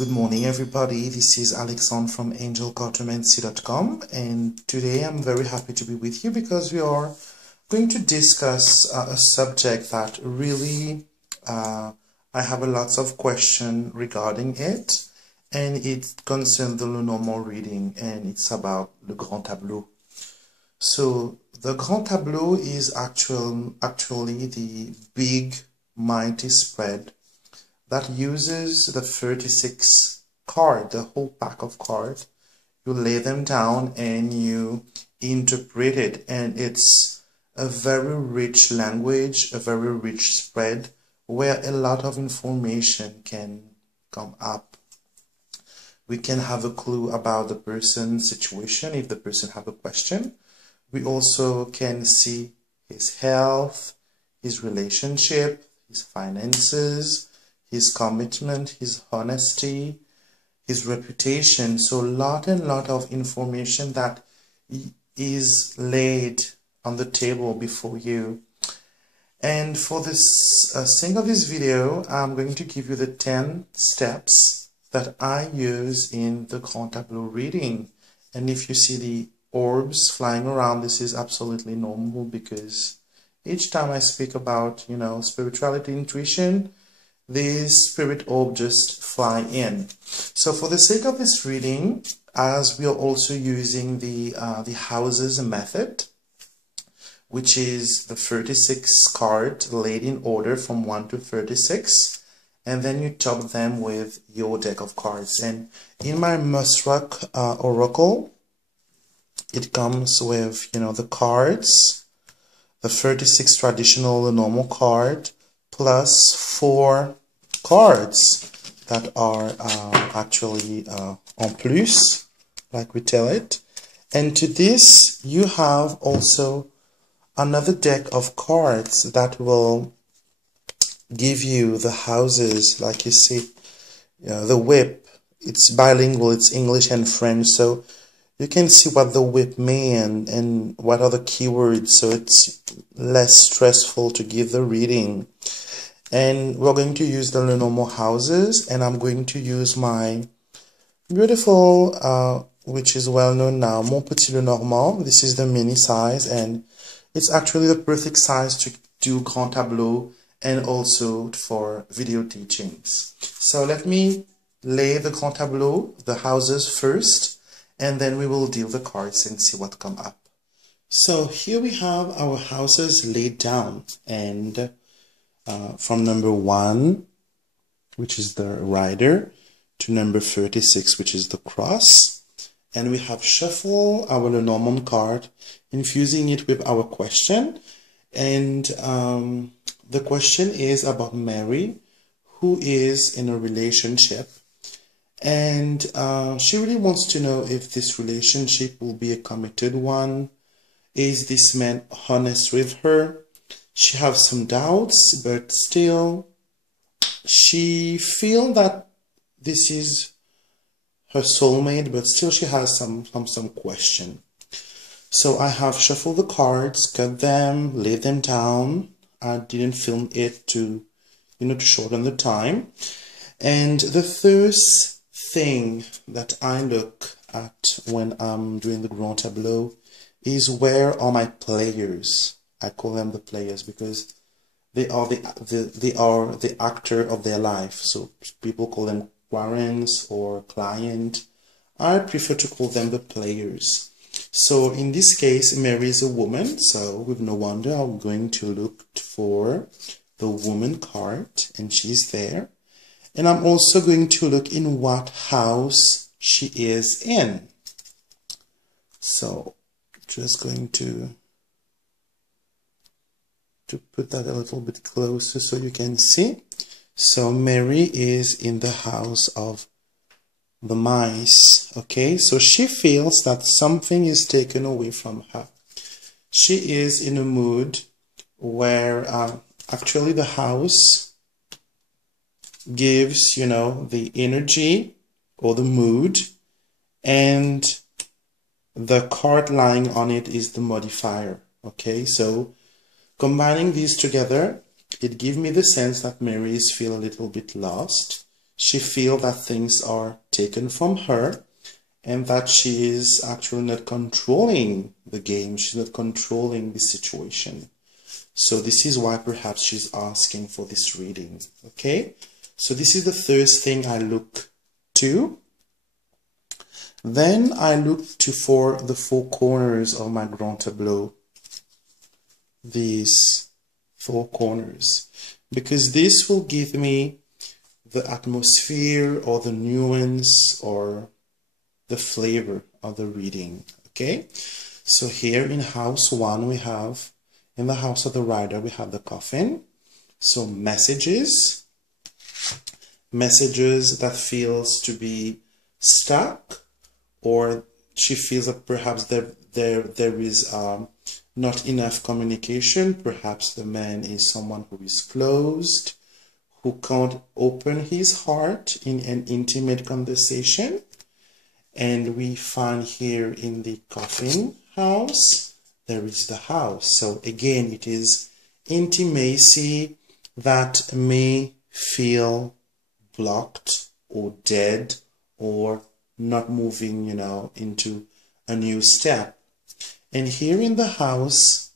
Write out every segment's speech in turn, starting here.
Good morning, everybody. This is Alexandre from angelcartomancy.com, and today I'm very happy to be with you because we are going to discuss a subject that really I have a lots of questions regarding it, and it concerns the Lenormand reading, and it's about Le Grand Tableau. So the Grand Tableau is actually the big mighty spread that uses the 36 cards, the whole pack of cards. You lay them down and you interpret it, and it's a very rich language, a very rich spread where a lot of information can come up. We can have a clue about the person's situation if the person have a question. We also can see his health, his relationship, his finances, his commitment, his honesty, his reputation. So lot of information that is laid on the table before you. And for this sake of this video, I'm going to give you the 10 steps that I use in the Grand Tableau reading. And if you see the orbs flying around, this is absolutely normal, because each time I speak about, spirituality, intuition, these spirit orbs just fly in. So for the sake of this reading, as we are also using the houses method, which is the 36 cards laid in order from 1 to 36, and then you top them with your deck of cards. And in my Musruck Oracle, it comes with, the cards, the 36 traditional normal card, plus 4 cards that are actually en plus, like we tell it. And to this, you have also another deck of cards that will give you the houses, like you see, the whip. It's bilingual, it's English and French, so you can see what the whip means and what are the keywords, so it's less stressful to give the reading. And we're going to use the Lenormand houses, and I'm going to use my beautiful, which is well known now, Mon Petit Lenormand. This is the mini size, and it's actually the perfect size to do Grand Tableau and also for video teachings. So let me lay the Grand Tableau, the houses first, and then we will deal the cards and see what come up. So here we have our houses laid down, and from number 1, which is the rider, to number 36, which is the cross. And we have shuffled our Lenormand card, infusing it with our question. And the question is about Mary, who is in a relationship. And she really wants to know if this relationship will be a committed one. Is this man honest with her? She has some doubts, but still she feels that this is her soulmate, but still she has some question. So I have shuffled the cards, cut them, laid them down. I didn't film it to shorten the time. And the first thing that I look at when I'm doing the Grand Tableau is, where are my players? I call them the players because they are the actor of their life. So people call them parents or client. I prefer to call them the players. So in this case, Mary is a woman. So with no wonder, I'm going to look for the woman card, and she's there. And I'm also going to look in what house she is in. So just going to put that a little bit closer so you can see. So Mary is in the house of the mice. Okay, so she feels that something is taken away from her. She is in a mood where actually the house gives, the energy or the mood, and the card lying on it is the modifier. Okay, so combining these together, it gives me the sense that Mary is feeling a little bit lost. she feels that things are taken from her and that she is actually not controlling the game. She's not controlling the situation. So this is why perhaps she's asking for this reading. Okay, so this is the first thing I look to. Then I look for the four corners of my grand tableau. These four corners, because this will give me the atmosphere or the nuance or the flavor of the reading. Okay, so here in house 1 we have, in the house of the rider, we have the coffin. So messages that feels to be stuck, or she feels that perhaps there is not enough communication. Perhaps the man is someone who is closed, who can't open his heart in an intimate conversation. And we find here in the coffin house, there is the house. So again, it is intimacy that may feel blocked or dead or not moving, into a new step. And here in the house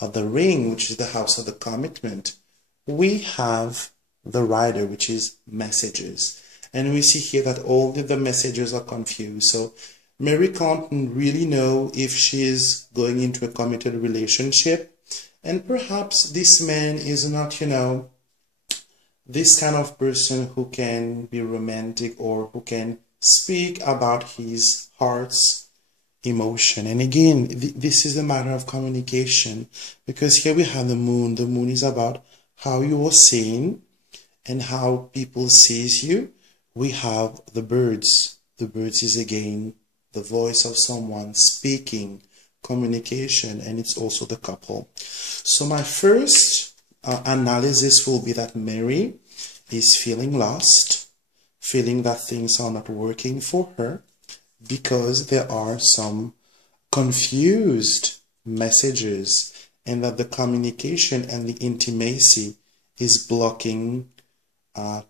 of the ring, which is the house of the commitment, we have the rider, which is messages. And we see here that all the messages are confused. So Mary can't really know if she is going into a committed relationship. And perhaps this man is not, this kind of person who can be romantic or who can speak about his heart's emotion. And again, this is a matter of communication, because here we have the moon. The moon is about how you are seen and how people sees you. We have the birds. The birds is again the voice of someone speaking, communication, and it's also the couple. So my first analysis will be that Mary is feeling lost, feeling that things are not working for her because there are some confused messages, and that the communication and the intimacy is blocking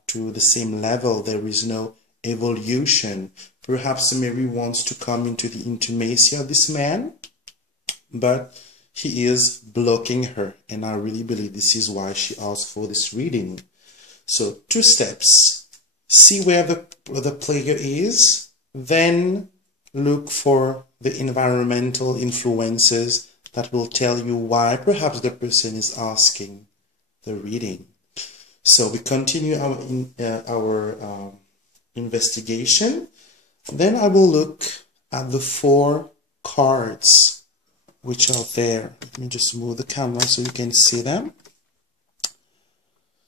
to the same level. There is no evolution. Perhaps Mary wants to come into the intimacy of this man, but he is blocking her. And I really believe this is why she asked for this reading. So 2 steps. See where the player is, then look for the environmental influences that will tell you why perhaps the person is asking the reading. So we continue our investigation. Then I will look at the 4 cards which are there. Let me just move the camera so you can see them.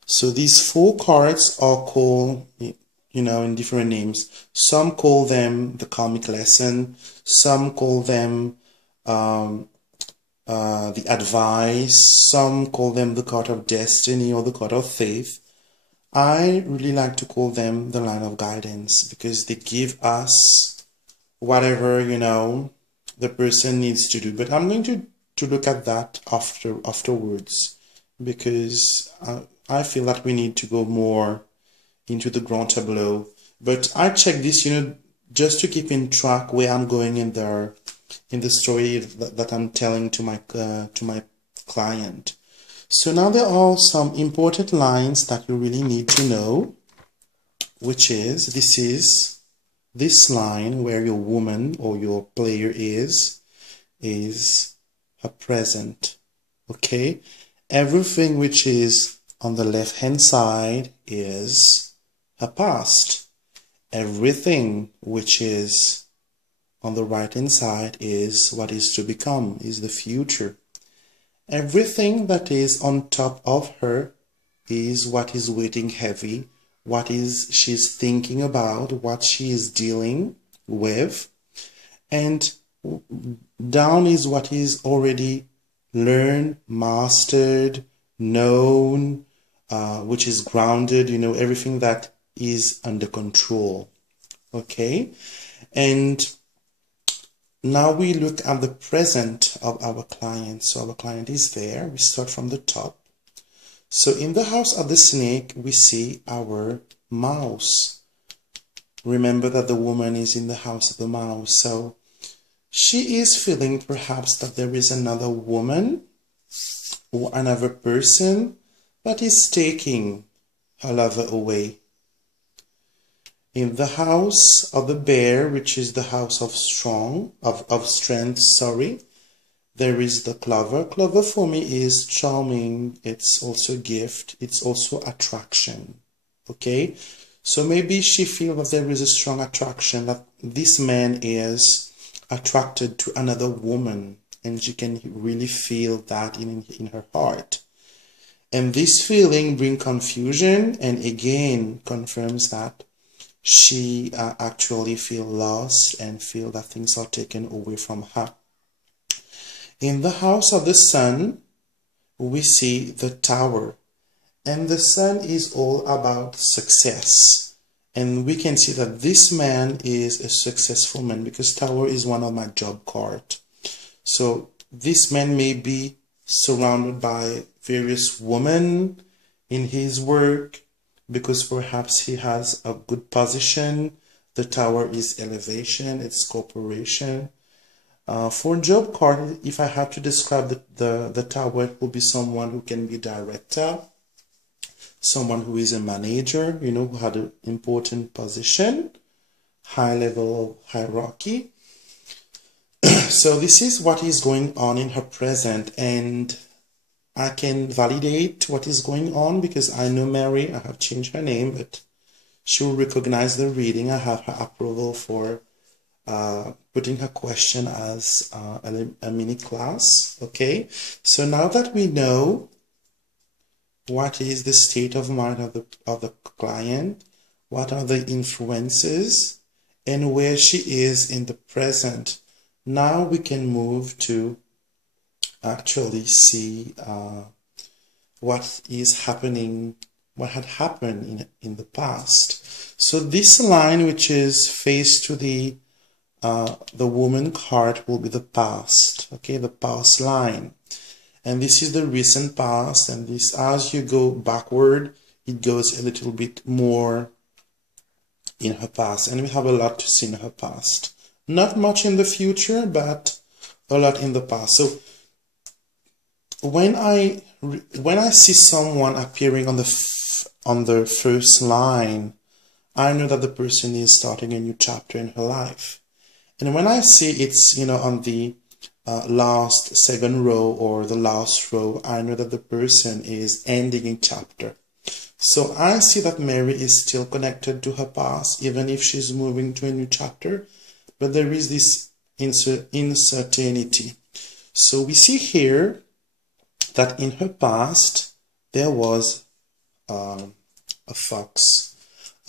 So these 4 cards are called, in different names. Some call them the karmic lesson. Some call them the advice. Some call them the card of destiny or the card of faith. I really like to call them the line of guidance, because they give us whatever, the person needs to do. But I'm going to look at that afterwards, because I feel that we need to go more into the grand tableau. But I check this, just to keep in track where I'm going in the story that I'm telling to my client. So now there are some important lines that you really need to know, which is this line where your woman or your player is her present. Okay, everything which is on the left hand side is her past. Everything which is on the right hand side is what is to become, is the future. Everything that is on top of her is what is weighing heavy, what is she's thinking about, what she is dealing with. And down is what is already learned, mastered, known, which is grounded, everything that is under control. Okay, and now we look at the present of our client. So our client is there. We start from the top. So in the house of the snake, we see our mouse. Remember that the woman is in the house of the mouse. So she is feeling perhaps that there is another woman or another person that is taking her lover away. In the house of the bear, which is the house of strength, there is the clover. Clover for me is charming. It's also gift. It's also attraction. Okay? So maybe she feels that there is a strong attraction, that this man is attracted to another woman, and she can really feel that in her heart. And this feeling brings confusion, and again confirms that she actually feels lost and feel that things are taken away from her. In the house of the sun, we see the tower. And the sun is all about success. And we can see that this man is a successful man, because tower is one of my job cards. So this man may be surrounded by various women in his work, because perhaps he has a good position. The tower is elevation, it's corporation. For job card, if I had to describe the tower, it will be someone who can be director, someone who is a manager, you know, who had an important position, high level hierarchy. So this is what is going on in her present, and I can validate what is going on because I know Mary. I have changed her name, but she will recognize the reading. I have her approval for putting her question as a mini class. Okay, so now that we know what is the state of mind of the client, what are the influences, and where she is in the present, now we can move to actually see what is happening, what had happened in the past. So this line, which is face to the woman card, will be the past. Okay, the past line. And this is the recent past, and this, as you go backward, it goes a little bit more in her past, and we have a lot to see in her past. Not much in the future, but a lot in the past. So when I see someone appearing on the first line, I know that the person is starting a new chapter in her life. And when I see it's, you know, on the last second row or the last row, I know that the person is ending a chapter. So I see that Mary is still connected to her past, even if she's moving to a new chapter, but there is this uncertainty. So we see here that in her past, there was a fox.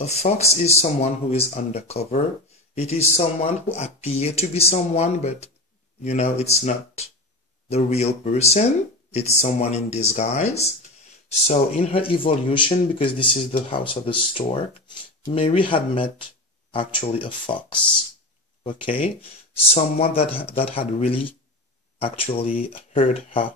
A fox is someone who is undercover. It is someone who appears to be someone, but you know, it's not the real person. It's someone in disguise. So in her evolution, because this is the house of the stork, Mary had met actually a fox. Okay, someone that had really actually hurt her.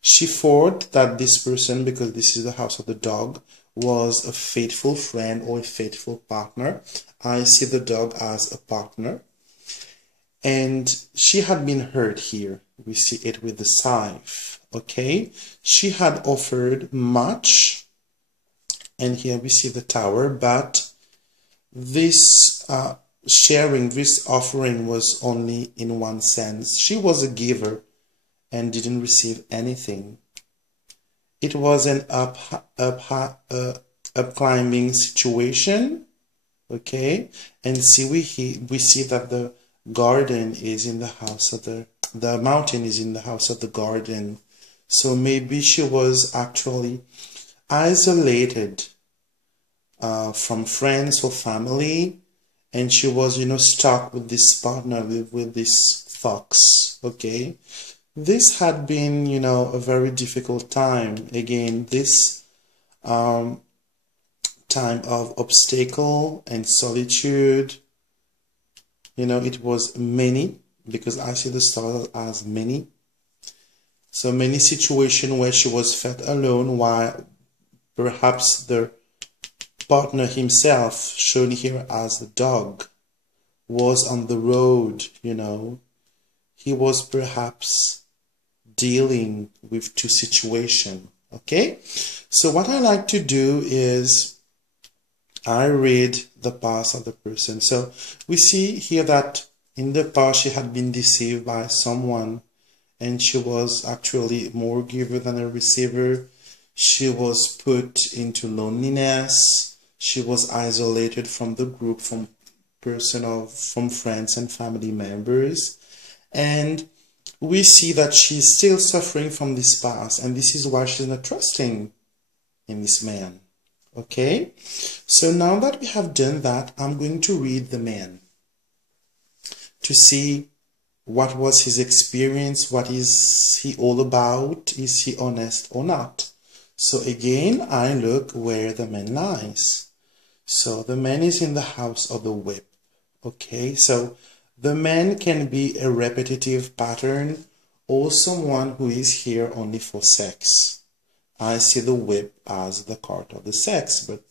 She thought that this person, because this is the house of the dog, was a faithful friend or a faithful partner. I see the dog as a partner. And she had been hurt here. We see it with the scythe. Okay, she had offered much, and here we see the tower, but this sharing, this offering was only in one sense. She was a giver and didn't receive anything. It was an up climbing situation. Okay, and we see that the garden is in the house of the mountain is in the house of the garden. So maybe she was actually isolated from friends or family, and she was, you know, stuck with this partner, with this fox. Okay, this had been, you know, a very difficult time. Again, this time of obstacle and solitude. You know, it was many, because I see the star as many. So many situations where she was felt alone, while perhaps the partner himself, shown here as the dog, was on the road, you know. He was perhaps dealing with two situations, okay? So what I like to do is I read the past of the person. So we see here that in the past she had been deceived by someone, and she was actually more giver than a receiver. She was put into loneliness. She was isolated from the group, from friends and family members. And we see that she's still suffering from this past, and this is why she's not trusting in this man. Okay? So now that we have done that, I'm going to read the man to see what was his experience, what is he all about, is he honest or not. So again, I look where the man lies. So the man is in the house of the whip. Okay, so the man can be a repetitive pattern or someone who is here only for sex. I see the whip as the card of the sex, but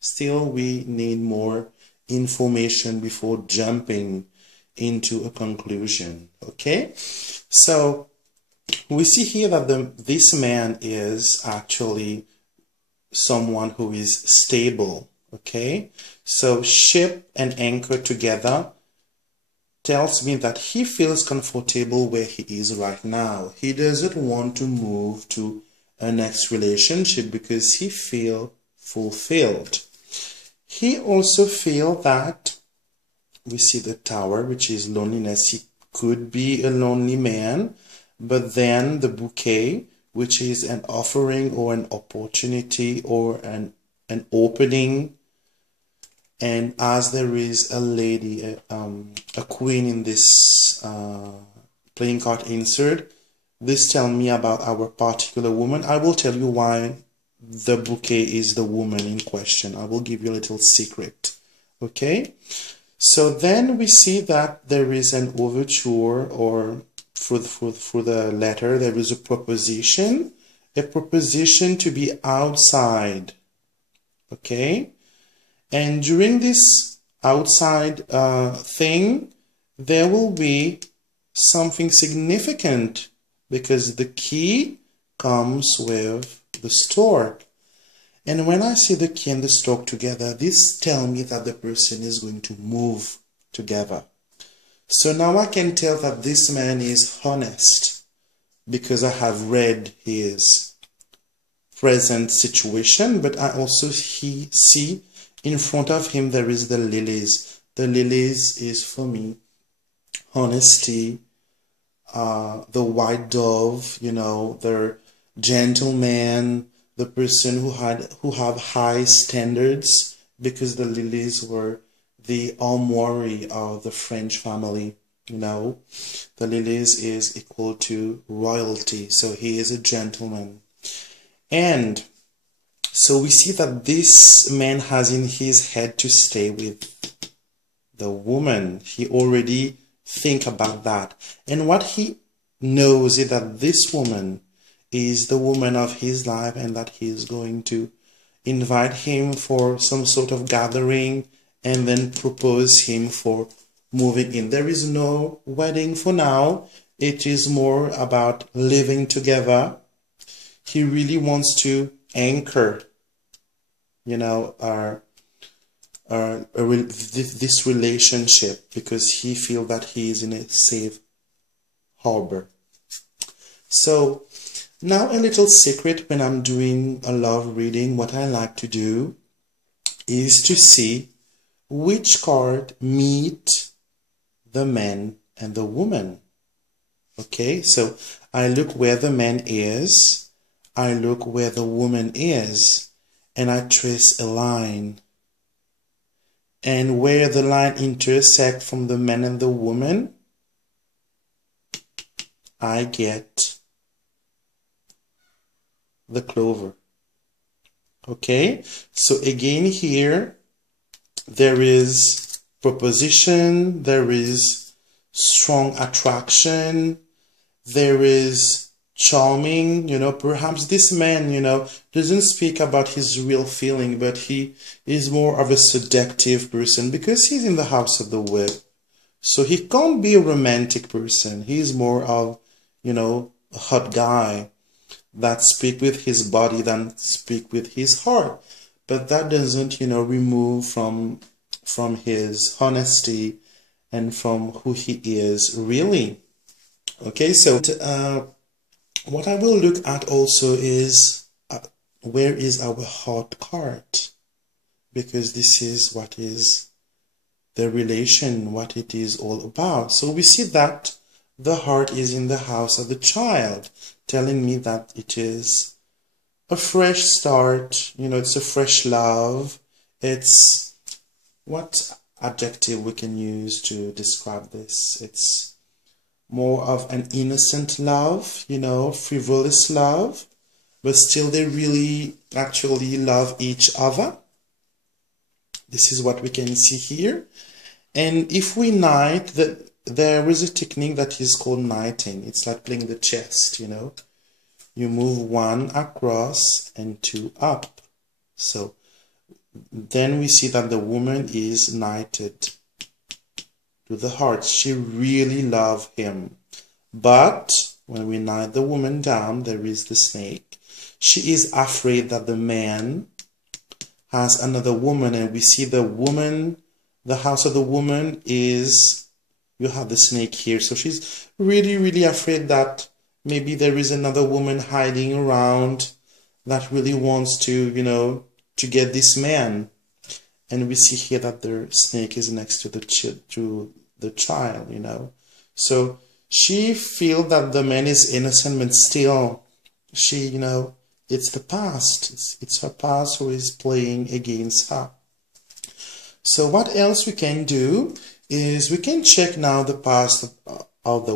still we need more information before jumping into a conclusion. Okay, so we see here that this man is actually someone who is stable. Okay, so ship and anchor together tells me that he feels comfortable where he is right now. He doesn't want to move to a next relationship because he feels fulfilled. He also feels that we see the tower, which is loneliness. He could be a lonely man, but then the bouquet, which is an offering or an opportunity or an opening. And as there is a lady, a queen in this playing card insert, this tells me about our particular woman. I will tell you why the bouquet is the woman in question. I will give you a little secret. Okay? So then we see that there is an overture, or for the letter, there is a proposition to be outside. Okay? And during this outside thing, there will be something significant because the key comes with the stork. And when I see the key and the stork together, this tells me that the person is going to move together. So now I can tell that this man is honest because I have read his present situation, but I also see in front of him there is the lilies. The lilies is for me honesty, the white dove, you know, the gentleman, the person who have high standards, because the lilies were the armory of the French family. You know, the lilies is equal to royalty, so he is a gentleman. And so we see that this man has in his head to stay with the woman. He already think about that. And what he knows is that this woman is the woman of his life, and that he is going to invite him for some sort of gathering and then propose him for moving in. There is no wedding for now. It is more about living together. He really wants to anchor, you know, this relationship, because he feels that he is in a safe harbor. So now a little secret when I'm doing a love reading, what I like to do is to see which card meet the man and the woman. Okay, so I look where the man is, I look where the woman is, and I trace a line. And where the line intersects from the man and the woman, I get the clover. Okay, so again here, there is proposition, there is strong attraction, there is charming, perhaps this man, doesn't speak about his real feeling, but he is more of a seductive person because he's in the house of the whip. So he can't be a romantic person. He's more of, a hot guy that speak with his body than speak with his heart. But that doesn't, remove from his honesty and from who he is really. Okay, so what I will look at also is where is our heart part? Because this is what is the relation, what it is all about. So we see that the heart is in the house of the child, telling me that it is a fresh start, it's a fresh love. It's, what adjective we can use to describe this? It's more of an innocent love, frivolous love, but still they really actually love each other. This is what we can see here. And if we knight, there is a technique that is called knighting. It's like playing the chess, You move one across and two up. So then we see that the woman is knighted to the heart. She really loves him. But when we knight the woman down, there is the snake. She is afraid that the man has another woman, and we see the woman, the house of the woman is, you have the snake here. So she's really, really afraid that maybe there is another woman hiding around that really wants to, to get this man. And we see here that the snake is next to the child, So she feels that the man is innocent, but still she, it's the past. It's her past who is playing against her. So what else we can do is we can check now the past of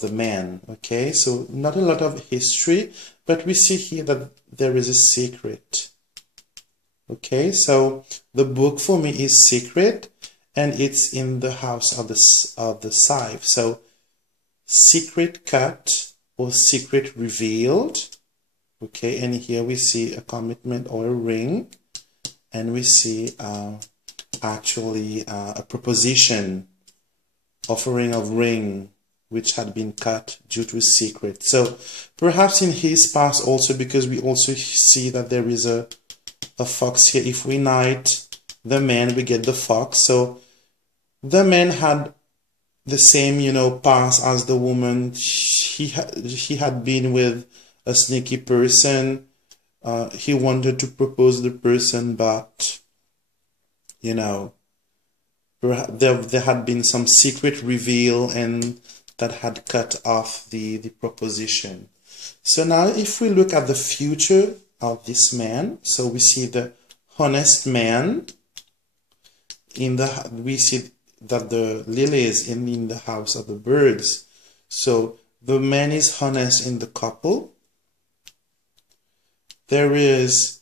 the man. Okay, so not a lot of history, but we see here that there is a secret. Okay, so the book for me is Secret, and it's in the house of the scythe. So secret cut or secret revealed. Okay, and here we see a commitment or a ring, and we see actually a proposition, offering of ring, which had been cut due to secret. So perhaps in his past also, because we also see that there is a fox here. If we knight the man, we get the fox. So the man had the same, past as the woman. He had been with a sneaky person. He wanted to propose the person, but there had been some secret reveal, and that had cut off the proposition. So now if we look at the future of this man, so we see the honest man we see that the lily is in the house of the birds. So the man is honest in the couple. There is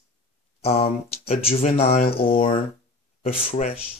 a juvenile or a fresh